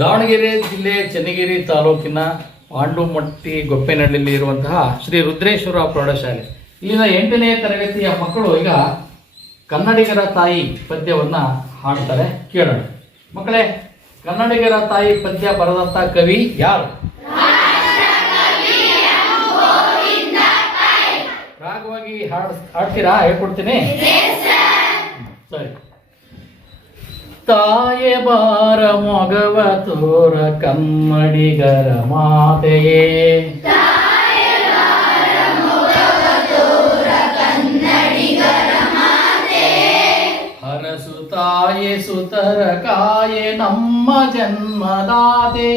ದಾವಣಗೆರೆ ಜಿಲ್ಲೆ ಚನ್ನಗಿರಿ ತಾಲೂಕಿನ ಪಾಂಡುಮಟ್ಟಿ ಗೊಪ್ಪೆನಹಳ್ಳಿಯಲ್ಲಿ ಇರುವಂತಹ ಶ್ರೀ ರುದ್ರೇಶ್ವರ ಪ್ರೌಢಶಾಲೆ. ಇಲ್ಲಿನ ಎಂಟನೇ ತರಗತಿಯ ಮಕ್ಕಳು ಈಗ ಕನ್ನಡಿಗರ ತಾಯಿ ಪದ್ಯವನ್ನ ಹಾಡ್ತಾರೆ, ಕೇಳೋಣ. ಮಕ್ಕಳೇ, ಕನ್ನಡಿಗರ ತಾಯಿ ಪದ್ಯ ಬರೆದಂತ ಕವಿ ಯಾರು? ರಾಗವಾಗಿ ಹಾಡ್ ಹಾಡ್ತೀರಾ? ಹೇಳ್ಕೊಡ್ತೀನಿ. ಸರಿ. ತಾಯೆ ಬಾರ ಮೊಗವ ತೋರ ಕಮ್ಮಡಿಗರ ಮಾತೆಯೇ. ತಾಯೆ ಸುತರ ಕಾಯೆ ನಮ್ಮ ಜನ್ಮದಾತೆ.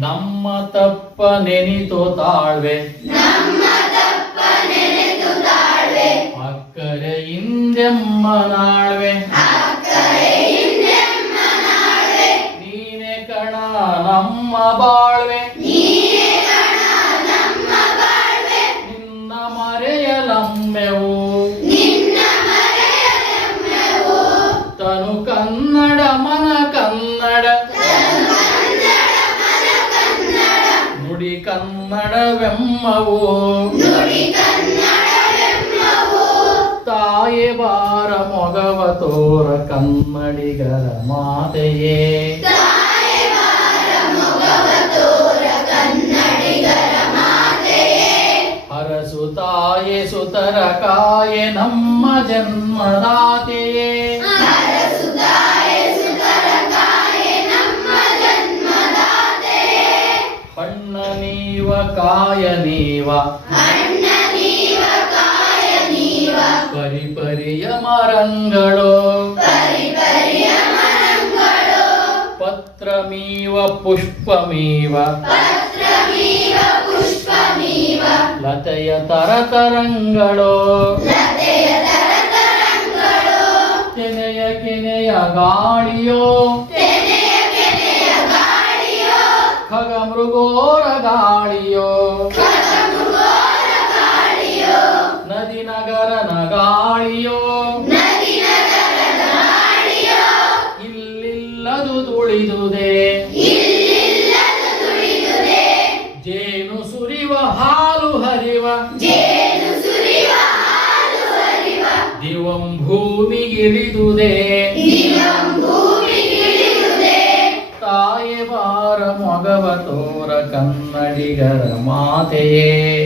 ನಮ್ಮ ತಪ್ಪ ನೆನಿತೋ ತಾಳ್ವೆ. ಅಕ್ಕರೆ ಹಿಂದೆಮ್ಮನಾಳ್ವೆ ನೀನೆ ಕಣ ನಮ್ಮ ಬಾಳ್ವೆ ನಿನ್ನ ಮರೆಯಲಮ್ಮೆವು ತನು ಕನ್ನಡ ಮನ ಕನ್ನಡ ನುಡಿ ಕನ್ನಡವೆಮ್ಮವು ತಾಯೆ ಬಾರ ಮೊಗವ ತೋರ ಕನ್ನಡಿಗರ ಮಾತೆಯೇ ಹರಸು ತಾಯೆ ಸುತರ ಕಾಯೆ ನಮ್ಮ ಜನ್ಮದಾತೆಯೇ ಹಣ್ಣ ನೀವ ಕಾಯ ನೀವ ಪರಿ ಪರಿಯ ಮರಂಗಳು ಪತ್ರಮೀವ ಪುಷ್ಪಮೀವ. ಲತೆಯ ತರತರಂಗಳು. ಕೆನೆಯ ಕೆನೆಯ ಗಾಳಿಯೋ. ಖಗ ಮೃಗೋರ ಗಾಳಿಯೋ ಗಾಳಿಯೋ ಇಲ್ಲಿಲ್ಲದು ತುಳಿದುದೆ. ಜೇನು ಸುರಿವ ಹಾಲು ಹರಿವ. ದಿವಂ ಭೂಮಿಗಿಳಿದುದೆ. ತಾಯೆ ಬಾರ ಮಗವ ತೋರ ಕನ್ನಡಿಗರ ಮಾತೆಯೇ.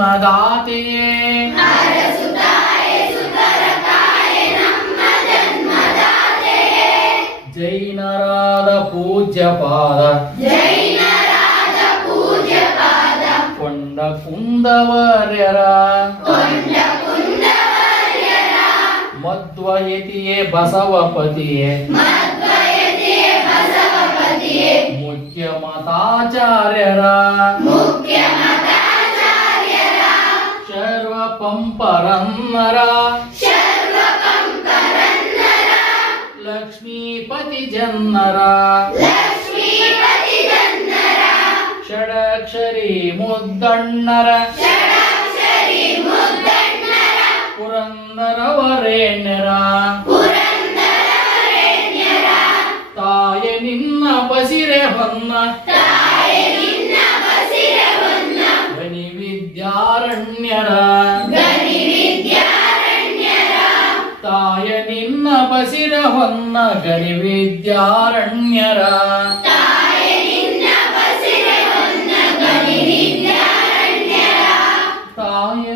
ಜನ್ಮದಾತೆಯೇ ಜೈನರಾದ ಪೂಜ್ಯ ಪಾದ ಕೊಂಡ ಕುಂದವರ್ಯರ ಮಧ್ವಯತಿಯೇ ಬಸವಪತಿಯೇ ಮುಖ್ಯ ಮತಾಚಾರ್ಯರ ಶರ್ವ ಪಂಪರನ್ನರ ಲಕ್ಷ್ಮೀಪತಿ ಜನ್ನರ ಷಡಕ್ಷರಿ ಮುದ್ದಣ್ಣರ ಪುರಂದರ ವರೇಣ್ಯರ ತಾಯೆ ನಿನ್ನ ಬಸಿರೆ ಹೊನ್ನ ಗಣಿ ವಿದ್ಯಾರಣ್ಯರ ತಾಯ ಬಸಿರ ಹೊನ್ನ ಗಣಿ ವಿದ್ಯಾರಣ್ಯರ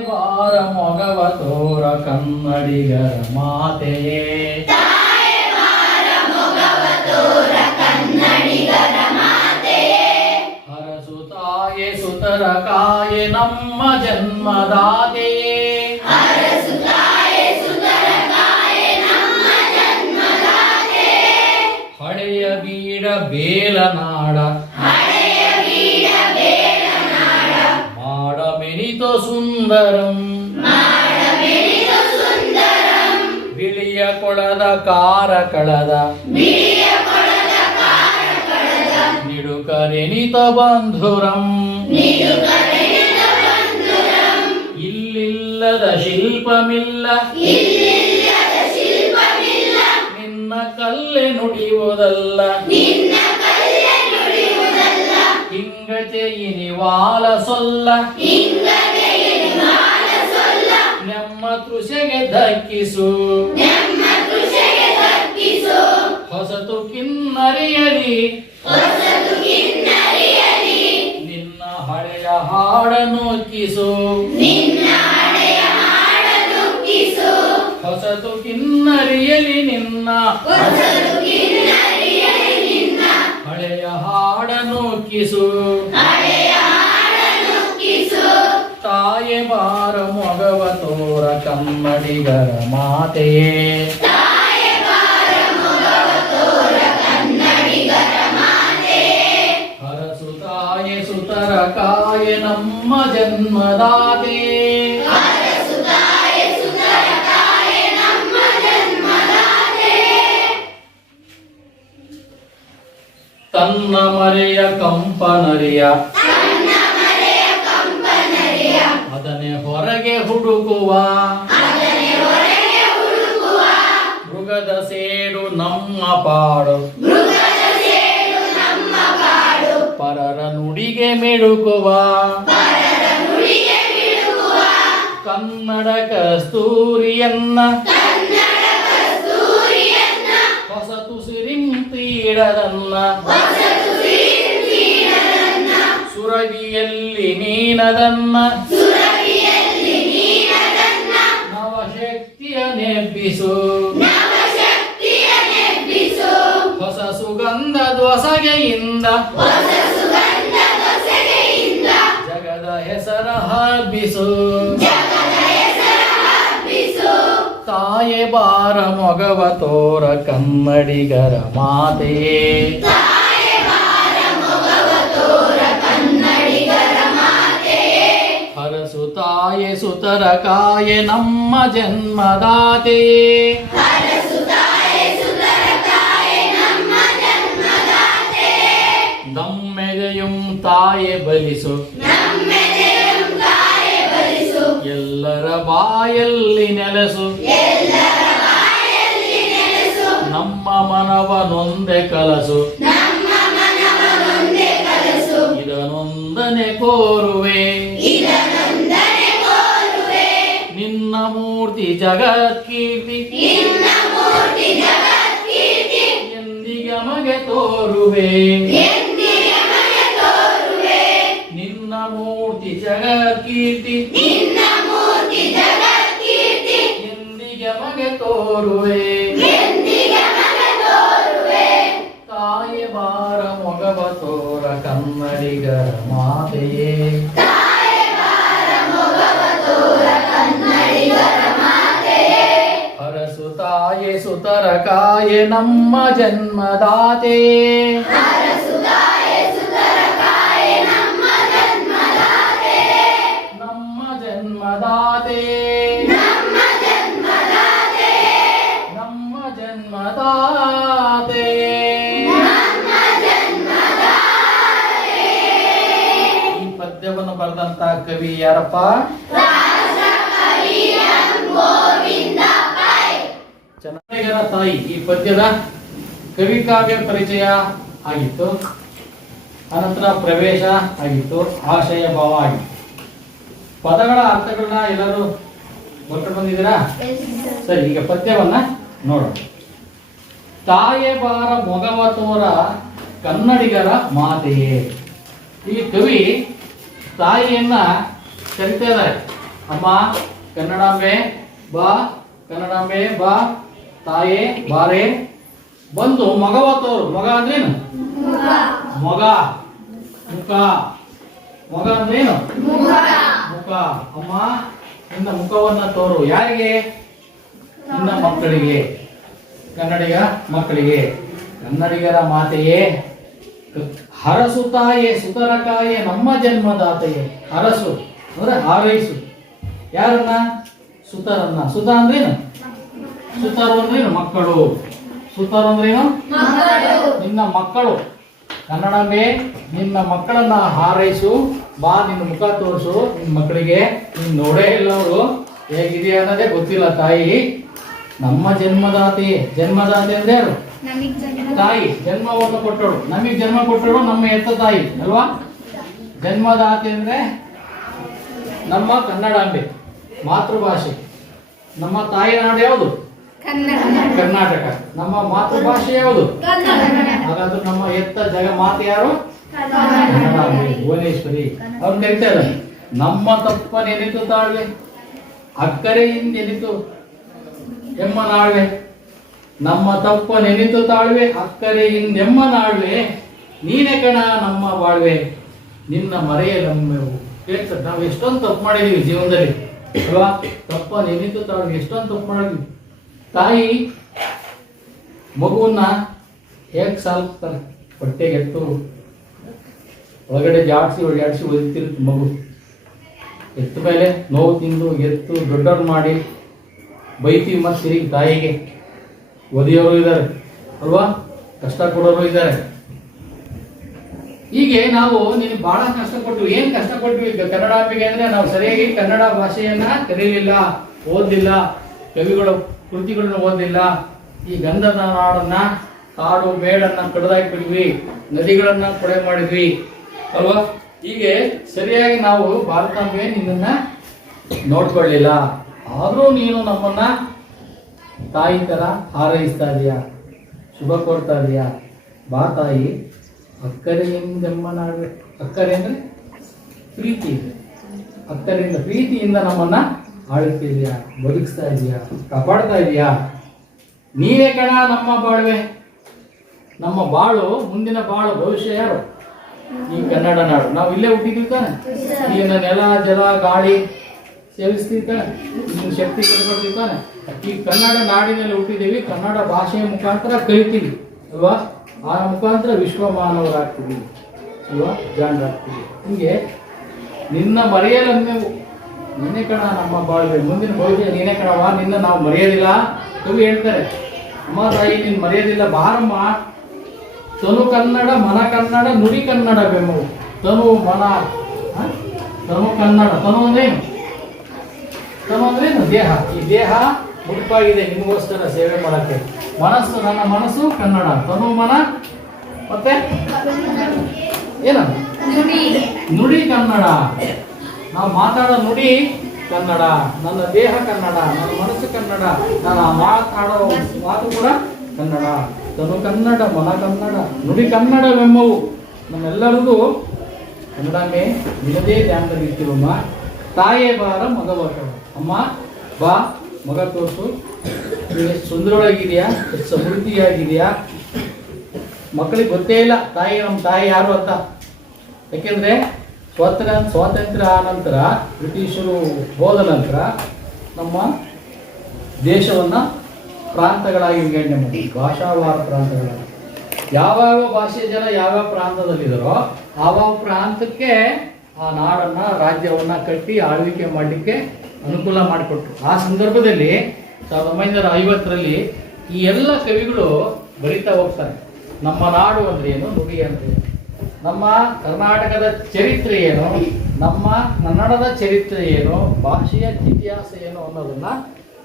ಬಾರ ಮೊಗವ ತೋರ ಕನ್ನಡಿಗರ ಮಾತೆಯೇ ಹರಸು ತಾಯೆ ಸುತರ ಕಾಯೆ ನಮ್ಮ ಜನ್ಮದಾತೆಯೇ. ಬೇಲನಾಡ ಮಾಡ ಮೆನಿತೋ ಸುಂದರಂ. ಬಿಳಿಯ ಕೊಳದ ಕಾರ ಕೊಳದ. ನಿಡುಕರೆನಿತ ಬಂಧುರಂ. ಇಲ್ಲಿಲ್ಲದ ಶಿಲ್ಪಮಿಲ್ಲ. ನಿನ್ನ ಕಲ್ಲೆ ನುಡಿಯುವುದಲ್ಲ. ವಾಲ ಸೊಲ್ಲ. ನಮ್ಮ ತೃಷೆಗೆ ದಕ್ಕಿಸು. ಹೊಸತು ಕಿನ್ನರಿಯಲಿ. ನಿನ್ನ ಹಳೆಯ ಹಾಡನ್ನು ಕಿಸು ಹೊಸತು ಕಿನ್ನರಿಯಲಿ ನಿನ್ನ. ಹಳೆಯ ಹಾಡನ್ನು ಕಿಸು ತಾಯೆ ಬಾರ ಮೊಗವ ತೋರ ಕನ್ನಡಿಗರ ಮಾತೆಯೇ ಹರಸು ತಾಯೆ ಸುತರ ಕಾಯೆ ನಮ್ಮ ಜನ್ಮದಾತೆ ತನ್ನ ಮರೆಯ ಕಂಪನರಿಯ ಅದನ್ನೇ ಹೊರಗೆ ಹುಡುಕುವ. ಮೃಗದ ಸೇಡು ನಮ್ಮ ಪಾಡು. ಪರರ ನುಡಿಗೆ ಮಿಡುಕುವ ಕನ್ನಡ ಕಸ್ತೂರಿಯನ್ನ. ಹೊಸತು ಸಿರಿಂತೀಡದನ್ನ ಸುರಗಿಯಲ್ಲಿ ನೀನದನ್ನ. ನೆಬ್ಬಿಸು. ಹೊಸ ಸುಗಂಧ ಜಗದ ಹೆಸರ ಹಬ್ಬಿಸು ತಾಯೆ ಬಾರ ಮೊಗವ ತೋರ ಕನ್ನಡಿಗರ ಮಾತೆಯೇ ಸುತರ, ಕಾಯೆ ನಮ್ಮ ಜನ್ಮದಾತೆ. ನಮ್ಮೆದೆಯುಂ ತಾಯೆ ಬಲಿಸು. ಎಲ್ಲರ ಬಾಯಲ್ಲಿ ನೆಲೆಸು. ನಮ್ಮ ಮನವ ನೊಂದೆ ಕಲಸು. ಇದನೊಂದನೆ ಕೋರುವೆ. ಮೂರ್ತಿ ಜಗತ್ಕೀರ್ತಿ. ಎಂದಿಗ ಮಗೆ ತೋರುವೆ. ಸುತರ ಕಾಯೆ ನಮ್ಮ ಜನ್ಮದಾತೆ. ಜನ್ಮದಾತೆ. ಈ ಪದ್ಯವನ್ನು ಬರೆದಂತ ಕವಿ ಯಾರಪ್ಪ? ಚೆನ್ನಾಗಿರ ತಾಯಿ ಈ ಪದ್ಯದ ಕವಿ ಕಾವ್ಯ ಪರಿಚಯ ಆಗಿತ್ತು. ಅನಂತರ ಪ್ರವೇಶ ಆಗಿತ್ತು ಆಶಯ ಭಾವ ಆಗಿತ್ತು. ಪದಗಳ ಅರ್ಥಗಳನ್ನ ಎಲ್ಲರೂ ಬರ್ಕೊಂಡು ಬಂದಿದ್ದೀರಾ? ಸರಿ ಈಗ ಪದ್ಯವನ್ನ ನೋಡೋಣ. ತಾಯೆ ಬಾರ ಮೊಗವ ತೋರ ಕನ್ನಡಿಗರ ಮಾತೆಯೇ. ಈ ಕವಿ ತಾಯಿಯನ್ನ ಕರಿತಾ ಇದ್ದಾರೆ. ಅಮ್ಮ ಕನ್ನಡಾಂಬೆ ಬಾ ಕನ್ನಡಾಂಬೆ ಬಾ. ತಾಯೇ, ಬಾರೆ, ಬಂದು ಮಗವ ತೋರು. ಮಗ ಅಂದ್ರೇನು? ಮಗ ಮುಖ. ಮಗ ಅಂದ್ರೇನು? ಮುಖ. ಅಮ್ಮ, ನಿನ್ನ ಮುಖವನ್ನ ತೋರು. ಯಾರಿಗೆ? ನಿನ್ನ ಮಕ್ಕಳಿಗೆ. ಕನ್ನಡಿಗ ಮಕ್ಕಳಿಗೆ. ಕನ್ನಡಿಗರ ಮಾತೆಯೇ, ಹರಸು ತಾಯೇ, ಸುತರ ಕಾಯೇ ನಮ್ಮ ಜನ್ಮದಾತೆಯೇ. ಹರಸು ಅಂದ್ರೆ ಹಾರೈಸು. ಯಾರನ್ನ? ಸುತರನ್ನ. ಸುತ ಅಂದ್ರೇನು? ಸುತರು ಏನು ಮಕ್ಕಳು? ಸುತಾರು ಅಂದ್ರೆ ಏನು ನಿನ್ನ ಮಕ್ಕಳು. ಕನ್ನಡವೇ ನಿನ್ನ ಮಕ್ಕಳನ್ನ ಹಾರೈಸು. ಬಾ ನಿನ್ನ ಮುಖ ತೋರಿಸು. ನಿನ್ನ ಮಕ್ಕಳಿಗೆ. ನೀನು ನೋಡೇ ಇಲ್ಲ ಅವರು. ಹೇಗಿದೆಯಾ ಅನ್ನೋದೇ ಗೊತ್ತಿಲ್ಲ ತಾಯಿ. ನಮ್ಮ ಜನ್ಮದಾತಿ ಜನ್ಮದಾತಿ ಅಂದ್ರೆ ಯಾರು? ನಮಗ್ ಜನ್ಮ. ತಾಯಿ. ಜನ್ಮವನ್ನು ಕೊಟ್ಟಳು ನಮಗೆ ಜನ್ಮ ಕೊಟ್ಟಳು ನಮ್ಮ ಎತ್ತ ತಾಯಿ ಅಲ್ವಾ? ಜನ್ಮದಾತಿ ಅಂದ್ರೆ ನಮ್ಮ ಕನ್ನಡಾಂಬೆ ಮಾತೃಭಾಷೆ. ನಮ್ಮ ತಾಯಿ ನಾಡು ಯಾವುದು? ಕರ್ನಾಟಕ. ನಮ್ಮ ಮಾತೃಭಾಷೆ ಯಾವುದು? ಹಾಗಾದ್ರೆ ನಮ್ಮ ಎತ್ತ ಜಗ ಮಾತು ಯಾರು? ಭುವನೇಶ್ವರಿ. ಅವ್ರು ಹೇಳ್ತಾರೆ ನಮ್ಮ ತಪ್ಪ ನೆನೆತು ತಾಳ್ವೆ ಅಕ್ಕರೆ ಎನಿತು ಎಮ್ಮ ನಾಳ್ವೆ. ನಮ್ಮ ತಪ್ಪ ನೆನೆತು ತಾಳ್ವೆ ಅಕ್ಕರೆ ಇನ್ನೆಮ್ಮ ನಾಳ್ವೆ. ನೀನೆ ಕಣ ನಮ್ಮ ಬಾಳ್ವೆ. ನಿನ್ನ ಮರೆಯಲಮ್ಮೆವು ಹೇಳ್ತಾರೆ ನಾವು ಎಷ್ಟೊಂದು ತಪ್ಪು ಮಾಡಿದೀವಿ ಜೀವನದಲ್ಲಿ. ಅಲ್ವಾ? ತಪ್ಪ ನೆನೆತು ತಾಳ್ವೆ. ಎಷ್ಟೊಂದು ತಪ್ಪು ಮಾಡಿದ್ವಿ. ತಾಯಿ ಮಗುವನ್ನ ಹೇಗೆ ಸಾಲ್ತಾರೆ ಹೊಟ್ಟೆಗೆ ಎತ್ತು. ಒಳಗಡೆ ಜಾಡಿಸಿ ಜಾಡಿಸಿ ಒದಿತಿರುತ್ತೆ ಮಗು. ಎತ್ತ ಮೇಲೆ ನೋವು ತಿಂದು, ಎತ್ತು, ದೊಡ್ಡವ್ರು ಮಾಡಿ ಬೈತೀವಿ ಮತ್ತು ತಿರುಗಿ ತಾಯಿಗೆ. ಒದಿಯೋರು ಇದ್ದಾರೆ, ಅಲ್ವಾ? ಕಷ್ಟ ಕೊಡೋರು ಇದ್ದಾರೆ. ಹೀಗೆ ನಾವು ನಿನಗೆ ಬಹಳ ಕಷ್ಟ ಕೊಟ್ವಿ. ಏನು ಕಷ್ಟ ಕೊಟ್ವಿ? ಈಗ ಕನ್ನಡಾಂಬಿಗೆ ಅಂದ್ರೆ ನಾವು ಸರಿಯಾಗಿ ಕನ್ನಡ ಭಾಷೆಯನ್ನ ಕಲಿಯಲಿಲ್ಲ ಓದಲಿಲ್ಲ. ಕವಿಗಳ ಕೃತಿಗಳನ್ನ ಓದಿಲ್ಲ. ಈ ಗಂಧದ ನಾಡನ್ನ ಕಾಡು ಮೇಡನ್ನ ಕಡ್ದಾಕ್ಬಿಟ್ವಿ ನದಿಗಳನ್ನ ಕೊಡೆ ಮಾಡಿದ್ವಿ, ಅಲ್ವಾ? ಹೀಗೆ ಸರಿಯಾಗಿ ನಾವು ಭಾರತಾಂಬೆ ನಿನ್ನನ್ನ ನೋಡ್ಕೊಳ್ಳಿಲ್ಲ. ಆದರೂ ನೀನು ನಮ್ಮನ್ನ ತಾಯಿ ತರ ಹಾರೈಸ್ತಾ ಇದೆಯಾ, ಶುಭ ಕೊಡ್ತಾ ಇದೀಯಾ. ಬಾ ತಾಯಿ ಅಕ್ಕರೆಯಿಂದಮ್ಮ ಅಕ್ಕರೆ ಅಂದ್ರೆ ಪ್ರೀತಿ ಇದೆ. ಅಕ್ಕರಿಂದ ಪ್ರೀತಿಯಿಂದ ನಮ್ಮನ್ನ ಆಳುತ್ತಿದ್ಯಾ ಬದುಕಿಸ್ತಾ ಇದೆಯಾ? ಕಾಪಾಡ್ತಾ ಇದೆಯಾ? ನೀವೇ ಕಣ ನಮ್ಮ ಬಾಳ್ವೆ. ನಮ್ಮ ಬಾಳು, ಮುಂದಿನ ಬಾಳು ಭವಿಷ್ಯ ಯಾರು? ಈ ಕನ್ನಡ ನಾಡು. ನಾವು ಇಲ್ಲೇ ಹುಟ್ಟಿದೀವಿ ತಾನೆ ಇಲ್ಲಿನ ನೆಲ, ಜಲ, ಗಾಳಿ ಸೇವಿಸ್ತೀವಿ ತಾನೆ ನಿಮ್ಮ ಶಕ್ತಿ ಕೊಡ್ಕೊಡ್ತೀವಿ ತಾನೆ ಈ ಕನ್ನಡ ನಾಡಿನಲ್ಲಿ ಹುಟ್ಟಿದ್ದೀವಿ, ಕನ್ನಡ ಭಾಷೆಯ ಮುಖಾಂತರ ಕಲಿತೀವಿ. ಅಲ್ವಾ ಆ ಮುಖಾಂತರ ವಿಶ್ವ ಮಾನವರಾಗ್ತೀವಿ ಅಲ್ವಾ ಜಾಣರಾಗ್ತೀವಿ. ಹಿಂಗೆ ನಿನ್ನ ಮರೆಯಲಮ್ಮೆವು ನಿನ್ನೆ ಕಣ ನಮ್ಮ ಬಾಳ್ವೆ. ಮುಂದಿನ ಭವಿಷ್ಯ ನೀನೇ ಕಣವ ನಿನ್ನ ನಾವು ಮರೆಯೋದಿಲ್ಲ ಕವಿ ಹೇಳ್ತಾರೆ. ಅಮ್ಮ ತಾಯಿ ನೀನು ಮರೆಯೋದಿಲ್ಲ. ಬಾರಮ್ಮ. ತನು ಕನ್ನಡ ಮನ ಕನ್ನಡ ನುಡಿ ಕನ್ನಡ ಬೆಮ್ಮು ತನು ಮನ? ತನು ಕನ್ನಡ. ತನು ಅಂದ್ರೇನು? ತನು ಅಂದ್ರೇನು? ದೇಹ. ಈ ದೇಹ ಮುಡುಪಾಗಿದೆ ನಿಮಗೋಸ್ಕರ ಸೇವೆ ಮಾಡಕ್ಕೆ. ಮನಸ್ಸು ನನ್ನ ಮನಸ್ಸು ಕನ್ನಡ. ತನು ಮನ ಮತ್ತೆ? ಏನ ನುಡಿ. ನುಡಿ ಕನ್ನಡ. ನಾವು ಮಾತಾಡೋ ನುಡಿ ಕನ್ನಡ, ನನ್ನ ದೇಹ ಕನ್ನಡ, ನನ್ನ ಮನಸ್ಸು ಕನ್ನಡ, ನಾನು ಮಾತಾಡೋ ಮಾತು ಕೂಡ ಕನ್ನಡ. ತನು ಕನ್ನಡ, ಮನ ಕನ್ನಡ, ನುಡಿ ಕನ್ನಡವೆಂಬವು. ನಮ್ಮೆಲ್ಲರಿಗೂ ಕನ್ನಡನೇ ನಿನ್ನದೇ ಧ್ಯಾನದಲ್ಲಿರ್ತೀವಮ್ಮ ತಾಯೇ ಬಾರ ಮಗ ಬರ್ತವ ಅಮ್ಮ, ಬಾ, ಮಗ ತೋರಿಸು. ಎಷ್ಟು ಸುಂದರವಾಗಿದೆಯಾ ಎಷ್ಟು ಸಮೃದ್ಧಿಯಾಗಿದೆಯಾ ಮಕ್ಕಳಿಗೆ ಗೊತ್ತೇ ಇಲ್ಲ, ತಾಯಿ ನಮ್ಮ ತಾಯಿ ಯಾರು ಅಂತ. ಯಾಕೆಂದ್ರೆ ಸ್ವಾತಂತ್ರ್ಯ ಸ್ವಾತಂತ್ರ್ಯ ಆನಂತರ ಬ್ರಿಟಿಷರು ಹೋದ ನಂತರ ನಮ್ಮ ದೇಶವನ್ನು ಪ್ರಾಂತಗಳಾಗಿ ವಿಂಗಡಣೆ ಮಾಡಿ ಭಾಷಾವಾರ ಪ್ರಾಂತಗಳಾಗಿ. ಯಾವ್ಯಾವ ಭಾಷೆಯ ಜನ ಯಾವ್ಯಾವ ಪ್ರಾಂತದಲ್ಲಿದ್ದಾರೋ ಯಾವ ಪ್ರಾಂತಕ್ಕೆ ಆ ನಾಡನ್ನ, ರಾಜ್ಯವನ್ನ ಕಟ್ಟಿ ಆಳ್ವಿಕೆ ಮಾಡಲಿಕ್ಕೆ ಅನುಕೂಲ ಮಾಡಿಕೊಟ್ರು. ಆ ಸಂದರ್ಭದಲ್ಲಿ ಸಾವಿರದ ಒಂಬೈನೂರ ಐವತ್ತರಲ್ಲಿ ಈ ಎಲ್ಲ ಕವಿಗಳು ಬರಿತಾ ಹೋಗ್ತಾರೆ. ನಮ್ಮ ನಾಡು ಅಂದ್ರೆ ಏನು? ನುಡಿ ಅಂದ್ರೆ ಏನು? ನಮ್ಮ ಕರ್ನಾಟಕದ ಚರಿತ್ರೆ ಏನು? ನಮ್ಮ ಕನ್ನಡದ ಚರಿತ್ರೆ ಏನು? ಭಾಷೆಯ ಇತಿಹಾಸ ಏನು ಅನ್ನೋದನ್ನ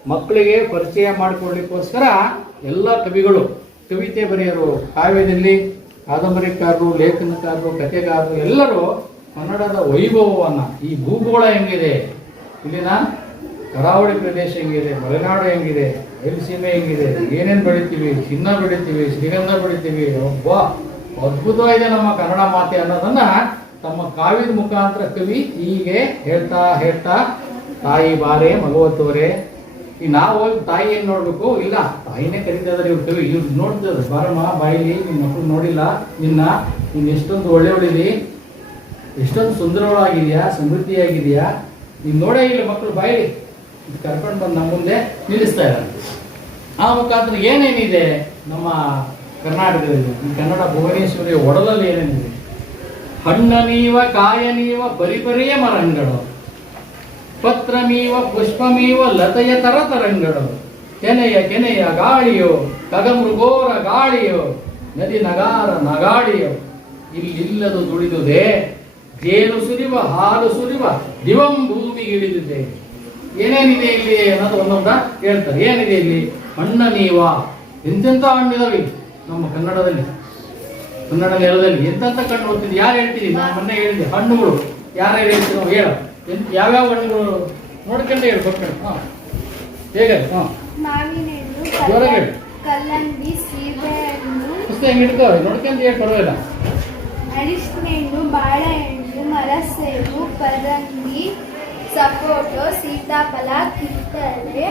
ಮಕ್ಕಳಿಗೆ ಪರಿಚಯ ಮಾಡಿಕೊಡ್ಲಿಕ್ಕೋಸ್ಕರ ಎಲ್ಲ ಕವಿಗಳು, ಕವಿತೆ ಬರೆಯರು, ಕಾವ್ಯದಲ್ಲಿ ಕಾದಂಬರಿಕಾರರು, ಲೇಖನಕಾರರು, ಕಥೆಗಾರರು ಎಲ್ಲರೂ ಕನ್ನಡದ ವೈಭವವನ್ನು ಈ ಭೂಗೋಳ ಹೆಂಗಿದೆ? ಇಲ್ಲಿನ ಕರಾವಳಿ ಪ್ರದೇಶ ಹೆಂಗಿದೆ? ಮಲೆನಾಡು ಹೆಂಗಿದೆ? ಬಯಲುಸೀಮೆ ಹೆಂಗಿದೆ? ಏನೇನು ಬೆಳಿತೀವಿ? ಚಿನ್ನ ಬೆಳಿತೀವಿ? ಶ್ರೀಗಂಧ ಬೆಳಿತೀವಿ? ಒಬ್ಬ ಅದ್ಭುತವಾಗಿದೆ ನಮ್ಮ ಕನ್ನಡ ಮಾತೆ ಅನ್ನೋದನ್ನ ತಮ್ಮ ಕಾವ್ಯದ ಮುಖಾಂತರ ಕವಿ ಹೀಗೆ ಹೇಳ್ತಾ ಹೇಳ್ತಾ, ತಾಯಿ ಬಾರೆ ಮಗವತ್ತವರೇ ಈ ನಾವು ಹೋಗಿ ತಾಯಿ ಏನ್ ನೋಡ್ಬೇಕು? ಇಲ್ಲ, ತಾಯಿನೇ ಕರೀತಾ ಇದಾರೆ ಇವ್ರು ಕವಿ. ಇವ್ರು ನೋಡ್ತಿದ್ರು, ಬಾರಮ್ಮ, ಬಾಯಿಲಿ ನಿನ್ನ ಮಕ್ಕಳು ನೋಡಿಲ್ಲ, ನಿನ್ನ, ನೀನು ಎಷ್ಟೊಂದು ಒಳ್ಳೆ ಒಳ್ಳೆದಿ ಎಷ್ಟೊಂದು ಸುಂದರವಾಗಿದೆಯಾ, ಸಮೃದ್ಧಿಯಾಗಿದೆಯಾ, ನೀನು ನೋಡೇ ಇಲ್ಲ ಮಕ್ಕಳು ಬಾಯಿಲಿ. ಕರ್ಕೊಂಡು ಬಂದು ನಮ್ಮ ಮುಂದೆ ನಿಲ್ಲಿಸ್ತಾ ಇದ್ದಾರೆ. ಆ ಮುಖಾಂತರ ಏನೇನಿದೆ ನಮ್ಮ ಕರ್ನಾಟಕದಲ್ಲಿ, ಈ ಕನ್ನಡ ಭುವನೇಶ್ವರಿಯ ಒಡಲಲ್ಲಿ ಏನೇನಿದೆ? ಹಣ್ಣ ನೀವ ಕಾಯ ನೀವ ಬರಿಬರಿಯ ಮರಂಗಳು. ಪತ್ರಮೀವ ಪುಷ್ಪಮೀವ ಲತೆಯ ತರ ತರಂಗಳು ಕೆನೆಯ ಕೆನೆಯ ಗಾಳಿಯೋ, ಕಗಮೃಗೋರ ಗಾಳಿಯೋ, ನದಿ ನಗಾರ ನಗಾಳಿಯೋ. ಇಲ್ಲಿಲ್ಲದು ದುಡಿದುದೆ, ಜೇನು ಸುರಿವ, ಹಾಲು ಸುರಿವ ದಿವಂ ಭೂಮಿ ಇಳಿದಿದೆ. ಏನೇನಿದೆ ಇಲ್ಲಿ ಅನ್ನೋದು ಒಂದೊಂದ ಹೇಳ್ತಾರೆ. ಏನಿದೆ ಇಲ್ಲಿ? ಹಣ್ಣ ನೀವ ಎಂತೆಂಥ ಹಣ್ಣಿದಾವೆ ನಮ್ಮ ಕನ್ನಡದಲ್ಲಿ ಕನ್ನಡ ನೆಲದಲ್ಲಿ ಎಂತೆಂಥ ಕಣ್ಣು ಓದ್ತಿದ್ದೆ? ಯಾರು ಹೇಳ್ತೀನಿ? ನಾನು ಮೊನ್ನೆ ಹೇಳಿದೆ ಹಣ್ಣುಗಳು. ಯಾರು ನಾವು ಹೇಳ ಎಂತ ಯಾವ್ಯಾವ ಹಣ್ಣುಗಳು? ನೋಡ್ಕೊಂಡೆ ಹೇಳಿ ಕೊಟ್ಟು ಹಾ. ಹೇಗೆ? ಹಾಂ. ಜೋರಾಗಿ ಹೇಳು. ಕಲ್ಲಂಗಡಿ ಸೀಬೆ ಹಣ್ಣು ಪುಸ್ತಕ ಹಿಡ್ಕೋ ನೋಡ್ಕೊಂಡು ಹೇಳಿ ಪರವಾಗಿಲ್ಲ. ಅರಿಶಿನ ಹಣ್ಣು ಬಾಳೆಹಣ್ಣು ಮರಸೇಬು ಪರಂಗಿ ಸಪೋಟೊ ಸೀತಾಫಲ ಕಿತ್ತಳೆ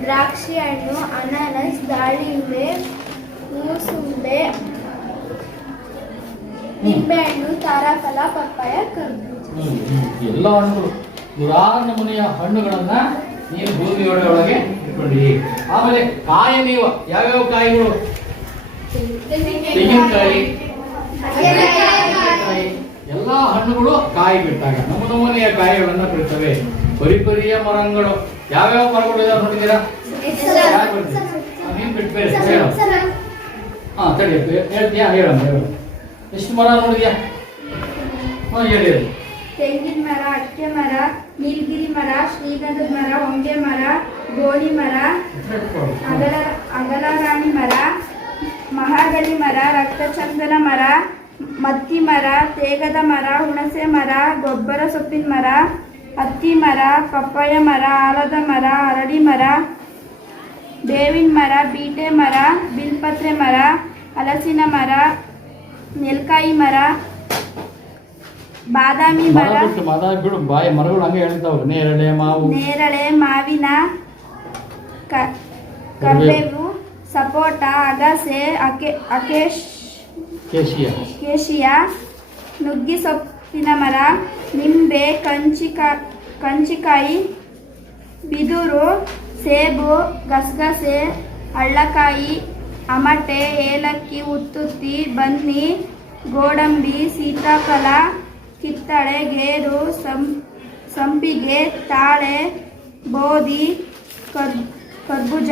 ದ್ರಾಕ್ಷಿ ಹಣ್ಣು ಅನಾನಸ್ ದಾಳಿಂಬೆ ಮೂಸುಂಬೆ ನಿಂಬೆಹಣ್ಣು ತಾರಾಫಲ ಪಪ್ಪಾಯ ಕರ್ಬೂಜ. ಎಲ್ಲ ಹಣ್ಣುಗಳು. ನೂರಾರು ನಮೂನೆಯ ಹಣ್ಣುಗಳನ್ನ ನೀವು ಭೂಮಿಯೊಳಗೆ ಇಟ್ಕೊಂಡಿ. ಆಮೇಲೆ ಕಾಯಿ ನೀವು ಯಾವ್ಯಾವ ಕಾಯಿಗಳು? ತೆಂಗಿನಕಾಯಿ ಎಲ್ಲಾ ಹಣ್ಣುಗಳು ಕಾಯಿ ಬಿಟ್ಟಾಗ. ನಮ್ಮ ನಮೂನೆಯ ಕಾಯಿಗಳನ್ನ ಬಿಡ್ತವೆ. ಪರಿಪರಿಯ ಮರಗಳು. ಯಾವ್ಯಾವ ಮರಗಳು ಇದಾವೆ ನೋಡಿದ್ದೀರಾ? ಯಾರು ಬರ್ತೀರಿ? ಆ, ನೀನ್ ಬಿಟ್ಬೇರೆ ಹೇಳು ಹಾ, ತಡಿ ಹೇಳ್ತೀಯಾ ಹೇಳಮ್ಮ ಹೇಳಮ್ಮ ಎಷ್ಟು ಮರ ನೋಡಿದ್ಯಾ? ಹಾ, ಹೇಳಿ ಹೇಳಿ. ತೆಂಗಿನ ಮರ, ಅಡಿಕೆ ಮರ, ನೀಲಗಿರಿ ಮರ, ಶ್ರೀಗಂಧದ ಮರ, ಹೊಂಗೆ ಮರ ಗೋಣಿ ಮರ, ಅಗಲ, ಅಗಲರಾಣಿ ಮರ, ಮಹಾಗಲಿ ಮರ, ರಕ್ತಚಂದನ ಮರ, ಮತ್ತಿ ಮರ, ತೇಗದ ಮರ, ಹುಣಸೆ ಮರ, ಗೊಬ್ಬರ ಸೊಪ್ಪಿನ ಮರ, ಹತ್ತಿ ಮರ, ಪಪ್ಪಾಯ ಮರ, ಆಲದ ಮರ, ಅರಳಿ ಮರ ಬೇವಿನ ಮರ ಬೀಟೆ ಮರ ಬಿಲ್ಪತ್ರೆ ಮರ ಹಲಸಿನ ಮರ ನೆಲ್ಕಾಯಿ ಮರ ಬಾದಾಮಿ ಮರ ಮರ ಬಿಡು. ಬಾಯಿ ಮರಗಳು ಹಂಗೆ ಹೇಳ್ತಾವೆ ನೇರಳೆ ಮಾವು. ನೇರಳೆ ಮಾವಿನ ಕರ್ಬೇವು ಸಪೋಟ ಅಗಸೆ ಅಕೆ ಅಕೇಶ್ ಕೇಶಿಯ. ಕೇಶಿಯ ನುಗ್ಗಿ ಸೊಪ್ಪಿನ ಮರ ನಿಂಬೆ ಕಂಚಿಕ ಕಂಚಿಕಾಯಿ ಬಿದುರು ಸೇಬು ಗಸಗಸೆ ಹಳ್ಳಕಾಯಿ ಅಮಟೆ ಏಲಕ್ಕಿ ಉತ್ತುತ್ತಿ ಬನ್ನಿ ಗೋಡಂಬಿ ಸೀತಾಫಲ ಕಿತ್ತಳೆ ಗೇರು ಸಂ ಸಂಪಿಗೆ ತಾಳೆ ಬೋದಿ ಕರ್ ಕರ್ಬೂಜ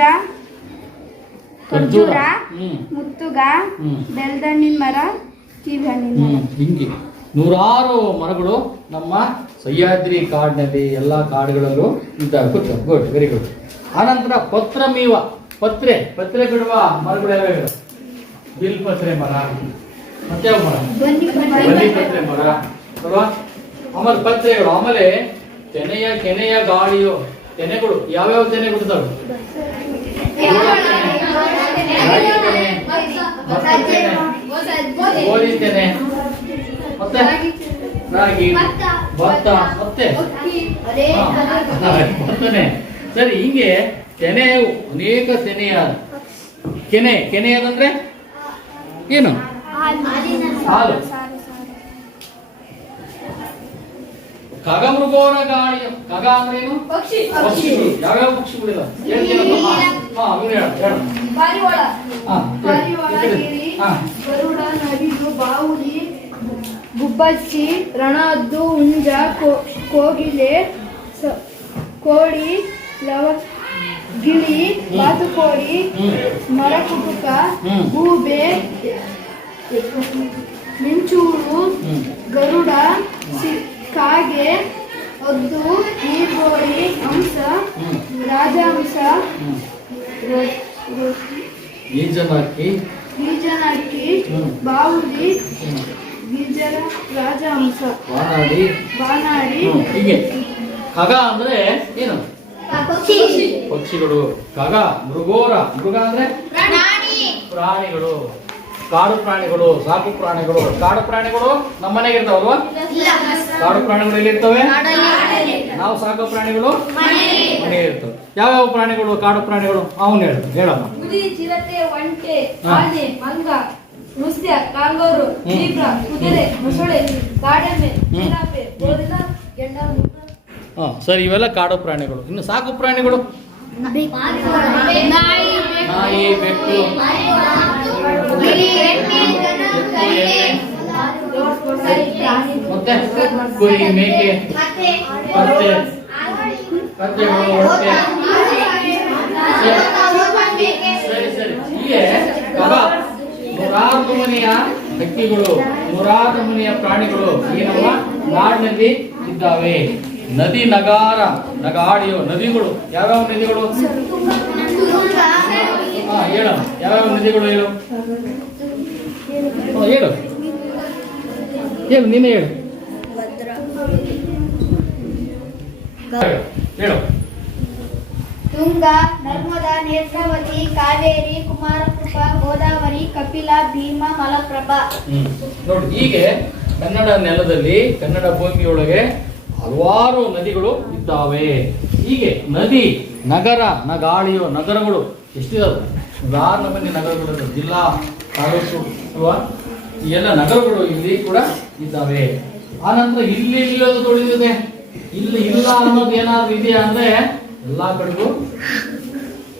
ಖರ್ಜೂರ. ಹ್ಮ್. ಮುತ್ತುಗ. ಬೆಲ್ದಣ್ಣಿನ ಮರ ಕಿವಿಹಣ್ಣಿನ ಹಿಂಗೆ. ನೂರಾರು ಮರಗಳು ನಮ್ಮ ಸಹ್ಯಾದ್ರಿ ಕಾಡಿನಲ್ಲಿ ಎಲ್ಲ ಕಾಡುಗಳಲ್ಲೂ ಇದ್ದಾವೆ ಕೂತು ಗುಡ್ ವೆರಿ ಗುಡ್ ಆನಂತರ ಪತ್ರ ಮೀವ. ಪತ್ರೆ ಪತ್ರೆ ಬಿಡುವ ಮರಗಳು ಯಾವ್ಯಾವ ಬಿಲ್ ಪತ್ರೆ ಮರ. ಮತ್ತೆ ಮರ? ಬನ್ನಿ ಪತ್ರೆ. ಮರ. ಅಲ್ವಾ? ಆಮೇಲೆ ಪತ್ರೆಗಳು ಆಮೇಲೆ ತೆನೆಯ ಕೆನೆಯ ಗಾಳಿಯು. ತೆನೆಗಳು ಯಾವ್ಯಾವ ತೆನೆ ಬಿಡ್ತಾವೆ ಗೋಧಿ ತೆನೆ. ಮತ್ತೆ? ರಾಗಿ. ಭತ್ತ. ಮತ್ತೆ? ಭತ್ತನೆ. ಸರಿ ಹೀಗೆ ತೆನೆ ಅನೇಕ ತೆನೆಯಾದ. ಕೆನೆ ಕೆನೆ ಅದಂದ್ರೆ ಏನು? ಹಾಲು. ಖಗಮೃಗೋರ ಗಾಳಿ ಖಗ ಅಂದ್ರೆ ಏನು? ಪಕ್ಷಿಗಳು ಯಾವ್ಯಾವ ಪಕ್ಷಿಗಳಿಲ್ಲ ಬಾವುಲಿ ಗುಬ್ಬಚ್ಚಿ ರಣದ್ದು ಹುಂಜ ಕೋ- ಕೋಗಿಲೆ ಕೋಳಿ ಗಿಳಿ ಬಾತುಕೋಳಿ ಮರ ಮರಕುಟುಕ. ಗೂಬೆ ಮಿಂಚೂರು ಗರುಡ ಕಾಗೆ ಒದ್ದು ನೀರ್ಗೋಳಿ ಹಂಸ ರಾಜಹಂಸ ಈಜನಕ್ಕಿ ಈಜನಕ್ಕಿ. ಬಾವುಲಿ ಹ್ಮ್. ರಾಜಹಂಸ ಬಾನಾಡಿ ಬಾನಾಡಿ ಹೀಗೆ. ಕಗ ಅಂದ್ರೆ ಏನು? ಪಕ್ಷಿಗಳು. ಗಗ ಮೃಗೋರ ಮೃಗ ಅಂದ್ರೆ? ಪ್ರಾಣಿಗಳು. ಕಾಡು ಪ್ರಾಣಿಗಳು ಸಾಕು ಪ್ರಾಣಿಗಳು. ಕಾಡು ಪ್ರಾಣಿಗಳು ನಮ್ಮ ಮನೆಗೆ ಇರ್ತಾವಲ್ವಾ? ಕಾಡು ಪ್ರಾಣಿಗಳು ಎಲ್ಲಿ ಇರ್ತವೆ? ನಾವು ಸಾಕು ಪ್ರಾಣಿಗಳು? ಮನೆ ಇರ್ತವೆ. ಯಾವ್ಯಾವ ಪ್ರಾಣಿಗಳು ಕಾಡು ಪ್ರಾಣಿಗಳು? ಅವನು ಹೇಳು ಹೇಳಮ್ಮ. ಚಿರತೆ ಒಂಟೆ ಆನೆ ಮಂಗ ಕಾಂಗೋರು. ಜೀಬ್ರಾ ಕುದುರೆ ಮೊಸಳೆ ಕಾಡೆಮ್ಮೆ ಹ್ಮ್. ಜಿರಾಫೆ ಗೋರಿಲ್ಲ ಗೆಂಡ ಹಾ, ಸರಿ, ಇವೆಲ್ಲ ಕಾಡು ಪ್ರಾಣಿಗಳು. ಇನ್ನು ಸಾಕು ಪ್ರಾಣಿಗಳು? ನಾಯಿ, ಬೆಕ್ಕು. ಮತ್ತೆ? ಕುರಿ, ಮೇಕೆ. ಕತ್ತೆ ಕತ್ತೆಗಳು ಹೊಟ್ಟೆ ಸರಿ ಸರಿ. ಹೀಗೆ ನೂರಾರು ಮನೆಯ ಹಕ್ಕಿಗಳು ಪ್ರಾಣಿಗಳು ಈ ನಮ್ಮ ನಾಡಿನಲ್ಲಿ ಇದ್ದಾವೆ. ನದಿ ನಗಾರ ನಗಾಡಿಯೋ ನದಿಗಳು. ಯಾವ್ಯಾವ ನದಿಗಳು? ಹಾ ಹೇಳು. ಯಾವ್ಯಾವ ನದಿಗಳು ಹೇಳು? ಹೇಳು. ಹೇಳು ನೀನೇ ಹೇಳು. ಹೇಳು. ತುಂಗಾ ನರ್ಮದಾ ನೇತ್ರಾವತಿ ಕಾವೇರಿ ಕುಮಾರಕೃಪಾ ಗೋದಾವರಿ ಕಪಿಲಾ ಭೀಮಾ ಮಲಪ್ರಭಾ. ಹ್ಮ್. ನೋಡಿ ಹೀಗೆ ಕನ್ನಡ ನೆಲದಲ್ಲಿ ಕನ್ನಡ ಭೂಮಿಯೊಳಗೆ ಹಲವಾರು ನದಿಗಳು ಇದ್ದಾವೆ. ಹೀಗೆ ನದಿ, ನಗರ, ನಗಾಳಿಯೋ ನಗರಗಳು ಎಷ್ಟಿದಾವೆ? ಉದಾಹರಣೆ ಬನ್ನಿ ನಗರಗಳು ಜಿಲ್ಲಾ, ತಾಲೂಕು ಅಲ್ವಾ ಈ ಎಲ್ಲ ನಗರಗಳು ಇಲ್ಲಿ ಕೂಡ ಇದ್ದಾವೆ. ಆನಂತರ ಇಲ್ಲಿ ಇಲ್ಲದ ತೊಳಿದಿದೆ ಇಲ್ಲಿ ಇಲ್ಲ ಅನ್ನೋದು ಏನಾದ್ರು ಇದೆಯಾ ಅಂದ್ರೆ ಎಲ್ಲಾ ಕಡೆಗೂ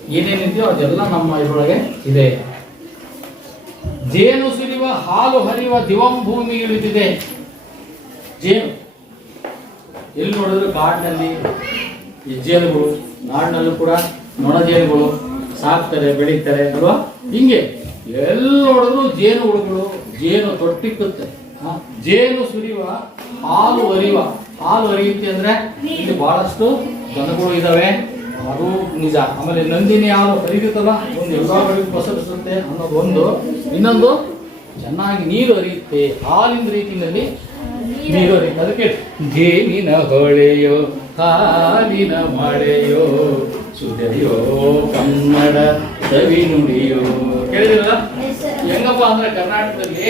ಏನೇನಿದೆಯೋ ಅದೆಲ್ಲ ನಮ್ಮ ಇದರೊಳಗೆ ಇದೆ. ಜೇನು ಸುರಿಯುವ ಹಾಲು ಹರಿಯುವ ದಿವಂ ಭೂಮಿ ಇಳಿದಿದೆ ಜೇನು. ಎಲ್ಲಿ ನೋಡಿದ್ರು ಕಾಡಿನಲ್ಲಿ ಈ ಜೇನುಗಳು ನಾಡಿನಲ್ಲೂ ಕೂಡ ನೊಣ ಜೇನುಗಳು ಸಾಕ್ತಾರೆ, ಬೆಳೀತಾರೆ, ಅಲ್ವಾ? ಹಿಂಗೆ ಎಲ್ಲಿ ನೋಡಿದ್ರು ಜೇನು ಹುಳುಗಳು ಜೇನು ತೊಟ್ಟಿಕ್ಕುತ್ತೆ. ಜೇನು ಸುರಿಯುವ ಹಾಲು ಹರಿಯುವ ಹಾಲು ಹರಿಯುತ್ತೆ ಅಂದ್ರೆ ಇಲ್ಲಿ ಬಹಳಷ್ಟು ದನಗಳು ಇದಾವೆ. ಅದು ನಿಜ. ಆಮೇಲೆ ನಂದಿನಿ ಹಾಲು ಹರಿಯುತ್ತಲ್ಲ, ಒಂದು ಎಲ್ಲ ಪಸರಿಸುತ್ತೆ ಅನ್ನೋದು ಒಂದು. ಇನ್ನೊಂದು, ಚೆನ್ನಾಗಿ ನೀರು ಹರಿಯುತ್ತೆ. ಹಾಲಿನ ರೀತಿಯಲ್ಲಿ ನೀರು ಅದಕ್ಕೆ ಜೇನಿನ ಹೊಳೆಯೋ, ಹಾಲಿನ ಮಳೆಯೋ, ಸುದೆಯೋ, ಕನ್ನಡ ಕವಿ ನುಡಿಯೋ. ಕೇಳಿದಿರಲ್ಲ ಹೆಂಗಪ್ಪ ಅಂದ್ರೆ ಕರ್ನಾಟಕದಲ್ಲಿ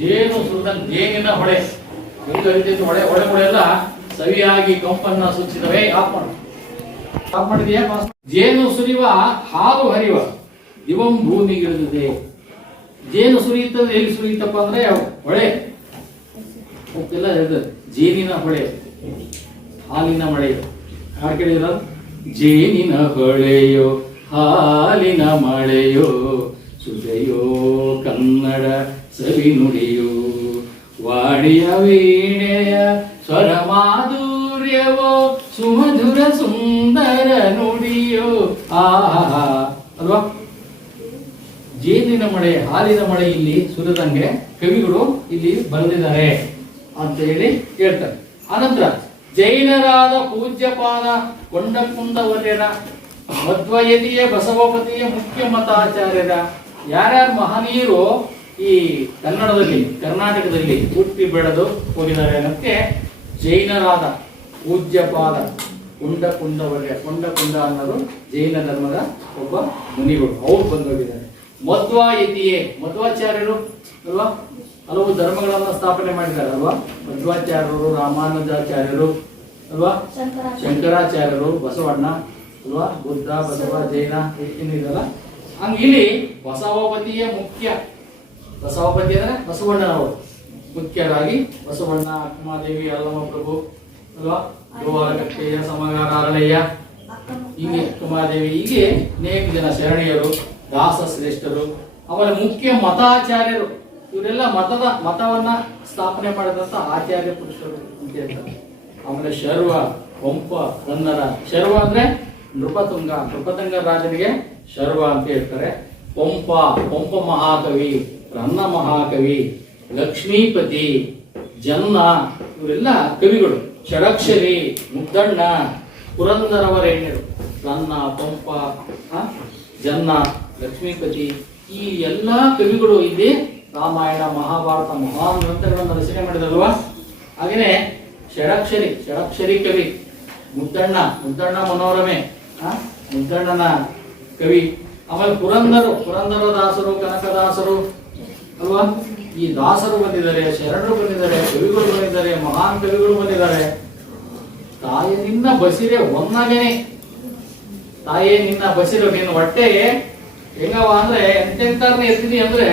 ಜೇನು ಸುರಿದಂಗ್ ಜೇನಿನ ಹೊಳೆ. ಹೆಂಗ ಹರಿತಿತ್ತು ಹೊಳೆ ಎಲ್ಲ ಸವಿಯಾಗಿ ಕಂಪನ್ನ ಸೂಚಿಸಿದವೇ ಆಫ್ ಮಾಡು ಆಫ್ ಮಾಡಿದ್ಯಾ? ಜೇನು ಸುರಿವ, ಹಾಲು ಹರಿವ. ದಿವಂ ಭೂಮಿಗಿಳಿದಿದೆ ಜೇನು ಸುರಿಯುತ್ತದೆ ಎಲ್ಲಿ ಸುರಿಯುತ್ತಪ್ಪ ಅಂದ್ರೆ, ಹೊಳೆ. ಎಲ್ಲ ಇದು ಜೇನಿನ ಹೊಳೆ. ಹಾಲಿನ ಮಳೆ. ಯಾರು ಕೇಳಿದ್ರ? ಜೇನಿನ ಹೊಳೆಯೋ, ಹಾಲಿನ ಮಳೆಯೋ, ಸುಜೆಯೋ, ಕನ್ನಡ ಸವಿ ನುಡಿಯೋ. ವಾಣಿಯ ವೀಣೆಯ ಸ್ವರ ಮಾಧುರ್ಯವೋ ಸುಮಧುರ ಸುಂದರ ನುಡಿಯೋ. ಆಹಾ ಅಲ್ವಾ? ಜೇನಿನ ಮಳೆ, ಹಾಲಿನ ಮಳೆ ಇಲ್ಲಿ ಸುರದಂಗೆ ಕವಿಗಳು ಇಲ್ಲಿ ಬರೆದಿದ್ದಾರೆ. ಅಂತ ಹೇಳಿ ಹೇಳ್ತಾರೆ. ಆನಂತರ, ಜೈನರಾದ ಪೂಜ್ಯಪಾದ ಕೊಂಡಕುಂದವರ್ಯರ ಮಧ್ವಯದಿಯ ಬಸವಪತಿಯ ಮುಖ್ಯ ಮತಾಚಾರ್ಯರ ಯಾರ್ಯಾರು ಮಹನೀಯರು ಈ ಕನ್ನಡದಲ್ಲಿ, ಕರ್ನಾಟಕದಲ್ಲಿ ಹುಟ್ಟಿ ಬೆಳೆದು ಹೋಗಿದ್ದಾರೆ ಅನ್ನೋಕ್ಕೆ ಜೈನರಾದ ಪೂಜ್ಯಪಾದ ಕುಂಡ ಕೊಂಡ ಅನ್ನೋದು ಜೈನ ಧರ್ಮದ ಒಬ್ಬ ಮುನಿಗಳು. ಅವ್ರು ಬಂದೋಗಿದ್ದಾರೆ. ಮಧ್ವಾಯತಿಯೇ, ಮಧ್ವಾಚಾರ್ಯರು ಅಲ್ವಾ? ಹಲವು ಧರ್ಮಗಳನ್ನ ಸ್ಥಾಪನೆ ಮಾಡಿದ್ದಾರೆ ಅಲ್ವಾ? ಮಧ್ವಾಚಾರ್ಯರು ರಾಮಾನುಜಾಚಾರ್ಯರು ಅಲ್ವಾ? ಶಂಕರಾಚಾರ್ಯರು ಬಸವಣ್ಣ ಅಲ್ವಾ? ಬುದ್ಧ ಬಸವ ಜೈನ ಏನಿದಲ್ಲ ಹಂಗ ಇಲ್ಲಿ ಬಸವಪತಿಯ ಮುಖ್ಯ. ಬಸವಪತಿ ಅಂದ್ರೆ ಬಸವಣ್ಣನವರು. ಮುಖ್ಯರಾಗಿ ಬಸವಣ್ಣ ಅಕ್ಕಮಾದೇವಿ ಅಲ್ಲಮ್ಮ ಪ್ರಭು ಅಲ್ವಾ? ಗೋವಾಲಕಟ್ಟೆಯ ಸಮಗಾರ ಅರಳಯ್ಯ ಹೀಗೆ ಅಕ್ಕಮಾದೇವಿ ಹೀಗೆ ಅನೇಕ ಜನ ಶರಣೀಯರು ದಾಸ ಶ್ರೇಷ್ಠರು ಅವರ ಮುಖ್ಯ ಮತಾಚಾರ್ಯರು. ಇವರೆಲ್ಲ ಮತದ ಮತವನ್ನ ಸ್ಥಾಪನೆ ಮಾಡಿದಂತ ಆಚಾರ್ಯ ಪುರುಷರು ಅಂತ ಹೇಳ್ತಾರೆ. ಆಮೇಲೆ ಶರ್ವ ಪಂಪ ರನ್ನರ ಶರ್ವ ಅಂದ್ರೆ ನೃಪತುಂಗ. ನೃಪತುಂಗ ರಾಜನಿಗೆ ಶರ್ವ ಅಂತ ಹೇಳ್ತಾರೆ. ಪಂಪ ಪಂಪ ಮಹಾಕವಿ, ರನ್ನ ಮಹಾಕವಿ, ಲಕ್ಷ್ಮೀಪತಿ, ಜನ್ನ, ಇವರೆಲ್ಲ ಕವಿಗಳು. ಷಡಕ್ಷರಿ ಮುದ್ದಣ್ಣ, ಪುರಂದರವರೇಣ್ಯರು. ರನ್ನ ಪಂಪ ಜನ್ನ, ಲಕ್ಷ್ಮೀಪತಿ, ಈ ಎಲ್ಲಾ ಕವಿಗಳು ಇಲ್ಲಿ ರಾಮಾಯಣ, ಮಹಾಭಾರತ, ಮಹಾನ್ ಗ್ರಂಥಗಳನ್ನು ರಚನೆ ಮಾಡಿದಲ್ವಾ? ಹಾಗೇನೆ ಷಡಕ್ಷರಿ ಷಡಕ್ಷರಿ ಕವಿ, ಮುದ್ದಣ್ಣ ಮುದ್ದಣ್ಣ ಮನೋರಮೆ ಮುದ್ದಣ್ಣನ ಕವಿ, ಆಮೇಲೆ ಪುರಂದರು, ಪುರಂದರ ದಾಸರು, ಕನಕದಾಸರು, ಅಲ್ವಾ? ಈ ದಾಸರು ಬಂದಿದ್ದಾರೆ, ಶರಣರು ಬಂದಿದ್ದಾರೆ, ಕವಿಗಳು ಬಂದಿದ್ದಾರೆ, ಮಹಾನ್ ಕವಿಗಳು ಬಂದಿದ್ದಾರೆ. ತಾಯಿ ನಿನ್ನ ಬಸಿರೆ ಒನ್ನಾಗೇನೆ ತಾಯೇ ನಿನ್ನ ಬಸಿರು ನಿನ್ನ ಹೊಟ್ಟೆ ಹೆಂಗವ ಅಂದ್ರೆ ಎಂತೆಂತಾರನೇ ಎತ್ತಿದಿ ಅಂದ್ರೆ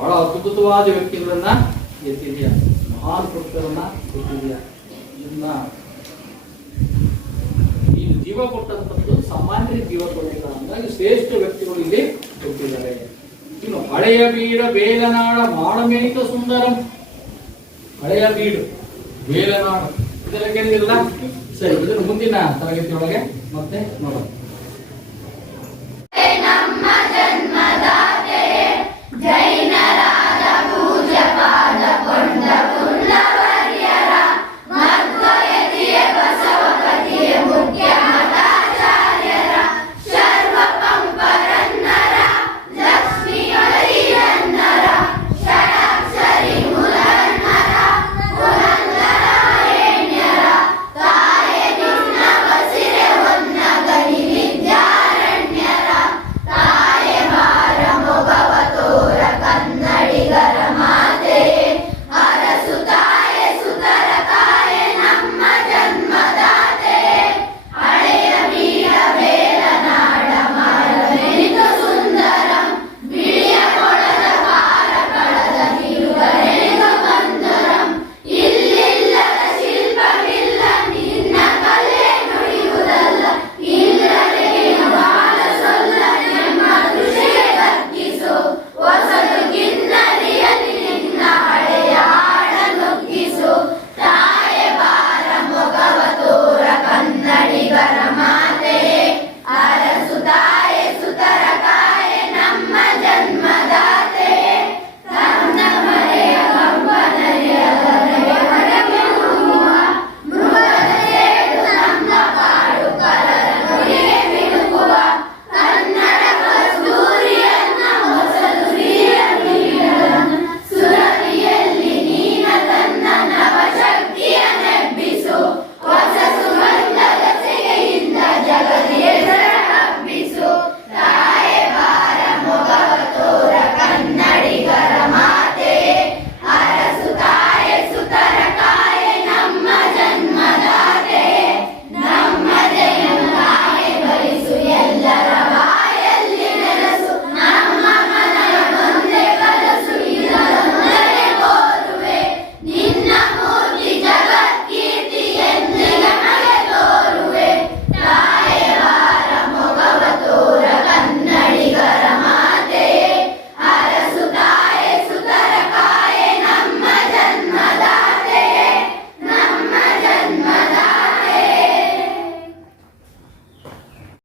ಬಹಳ ಅದ್ಭುತವಾದ ವ್ಯಕ್ತಿಗಳನ್ನ ಎತ್ತಿದೀಯ ಮಹಾನ್ ಪುರುಷರನ್ನ ಎತ್ತಿದೀಯ ಇದನ್ನ ನೀನು ಜೀವ ಕೊಟ್ಟಂತದ್ದು ಸಾಮಾನ್ಯ ಜೀವ ಕೊಟ್ಟಿಲ್ಲ ಅಂದಾಗ ಶ್ರೇಷ್ಠ ವ್ಯಕ್ತಿಗಳು ಇಲ್ಲಿ ಕೊಟ್ಟಿದ್ದಾರೆ. ಇನ್ನು ಹಳೆಯ ಬೀಡ ಬೇಲನಾಡ ಮಾಡಮೇಕ ಸುಂದರಂ. ಹಳೆಯ ಬೀಡು ಬೇಲನಾಡು. ಇದರ ಸರಿ ಇದರ ಮುಂದಿನ ತರಗತಿಯೊಳಗೆ ಮತ್ತೆ ನೋಡೋಣ.